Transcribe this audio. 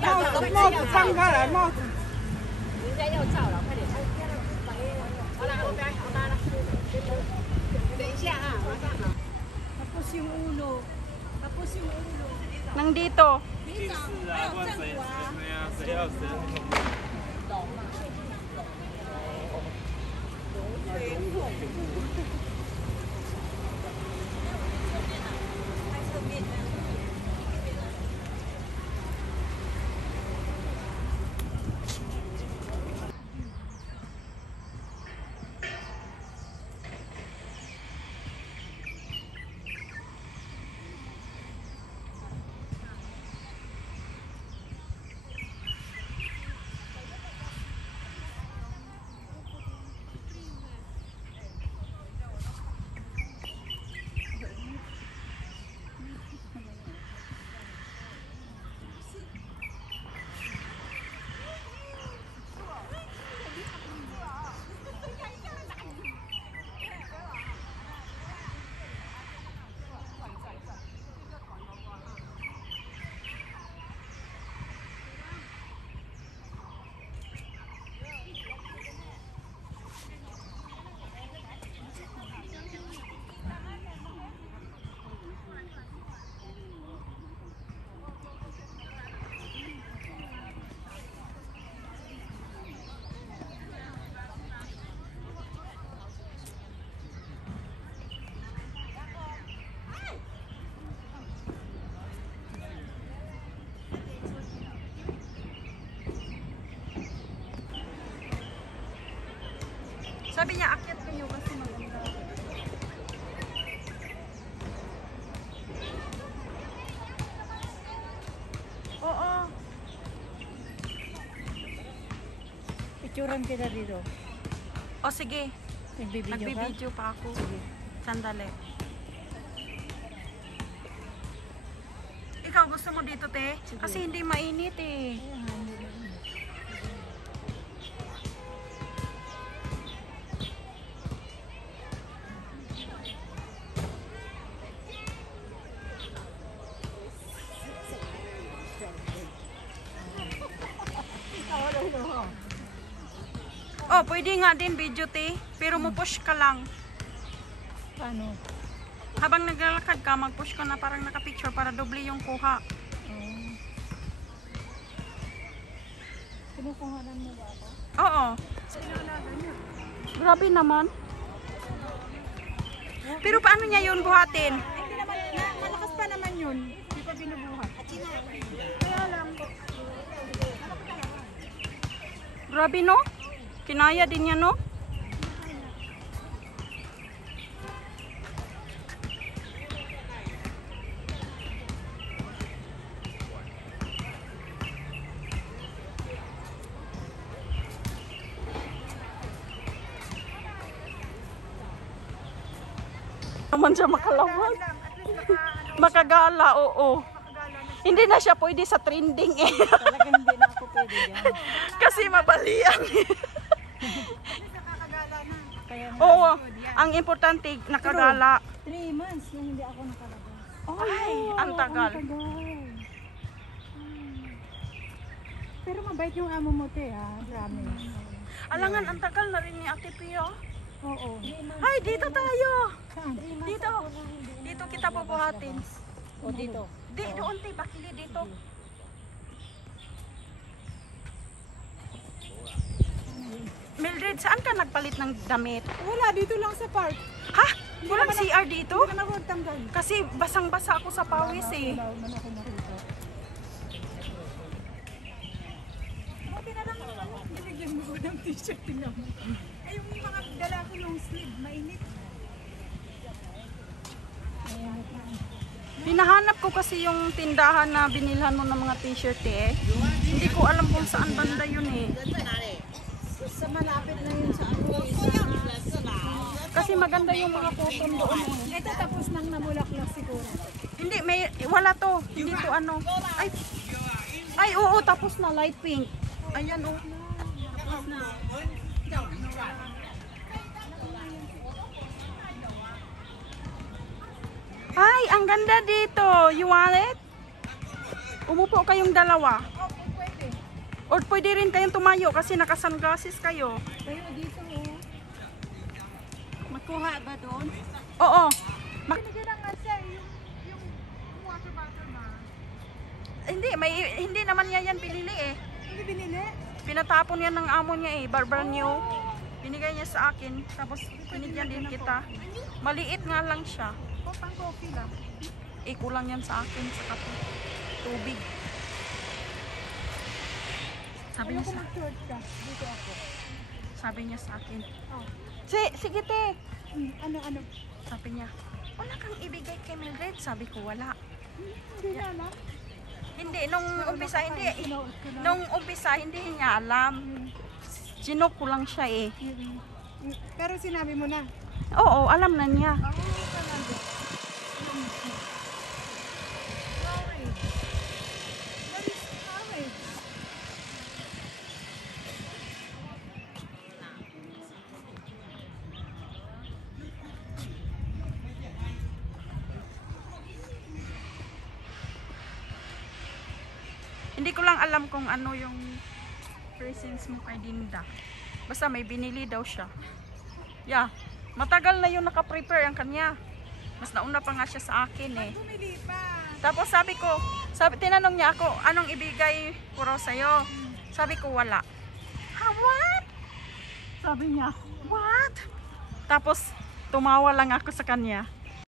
帽子放开来，帽子。人家要照了，快点。好了，好了，等一下啊，马上好。Tapos yung ulo. Tapos yung ulo. Nandito. 第四啊，问谁呀？谁要谁？龙嘛。Sabi niya, akyat kayo kasi maganda. Oo. Picturean kita dito. O sige. Nagbibideo pa ako. Sige. Sandali. Ikaw gusto mo dito, te? Sige. Kasi hindi mainit eh. Oh, pwede nga din video, te. Pero mo push ka lang. Paano? Habang naglalakad ka, mag-push ka na parang naka-picture para doble yung kuha. Kinukuhanan mo ba ako? Oo. Grabe naman. Pero paano niya yun buhatin? Hindi naman, malakas pa naman yun. Hindi pa binubuhat. Kaya lang. Grabe, no? Kinaya din niya, no? Naman siya makalawag. Makagala, oo. Hindi na siya pwede sa trending eh. Talaga hindi na ako pwede dyan. Kasi mabalian eh. Kaya Oo, ang importante nakagala. 3 months na hindi ako nakalabas. Ay, ang tagal. Pero mabait yung amo mo, te, ha? Promise. Alangan, ang tagal na rin ni Ate Pio. Oo. Ay, dito tayo. Saan? Dito. Dito kita bubuhatin. O dito. Di, doon tayo, bakili dito. Mildred, saan ka nagpalit ng damit? Wala, dito lang sa park. Ha? Walang CR dito? Hindi ka na tanggal. Kasi basang-basa ako sa pawis eh. Daw man ako nakita. Buti na lang ako. Binigyan mo ko ng t-shirt tingnan mo. Ay, yung mga dala ko long sleeve, mainit. Hinahanap ko kasi yung tindahan na binilhan mo ng mga t-shirt eh. Hindi ko alam kung saan banda yun eh. Sa malapit na yun sa ako. Kasi maganda yung mga cotton doon eh. Ito tapos nang namulaklak siguro. Hindi, wala to. Hindi to ano. Ay, oo, tapos na light pink. Ayan oh. Tapos na. Ay, ang ganda dito. You want it? Umupo kayong dalawa. Or pwede rin kayong tumayo kasi naka-sunglasses kayo. Tayo dito oh. Makuha ba doon? Oo. Binigyan nga siya yung water bottle ba? Hindi naman niya yan pinili eh. Hindi binili? Pinatapon yan ng amo niya eh, Barbarnyo. Binigay niya sa akin, tapos binigyan din kita. Maliit nga lang siya. O, pang coffee lang. Kulang yan sa akin sa kape. Tubig. Sabi niya sa, mag-church ka. Dito ako. sabi niya sa akin. Oh. Sige te. Ano? Sabi niya, wala kang ibigay kay Mildred. Sabi ko, wala. Hindi na alam. Hindi, nung umpisa, hindi niya alam. Sinok ko lang siya eh. Pero sinabi mo na. Oo, alam na niya. Hindi ko lang alam kung ano yung presents mo kay Dinda. Basta may binili daw siya. Yeah. Matagal na yung naka-prepare ang kanya. Mas nauna pa nga siya sa akin eh. Bumili pa. Tapos tinanong niya ako, anong ibigay ko raw sa'yo? Sabi ko, wala. Ha, what? Sabi niya, what? Tapos, tumawa lang ako sa kanya.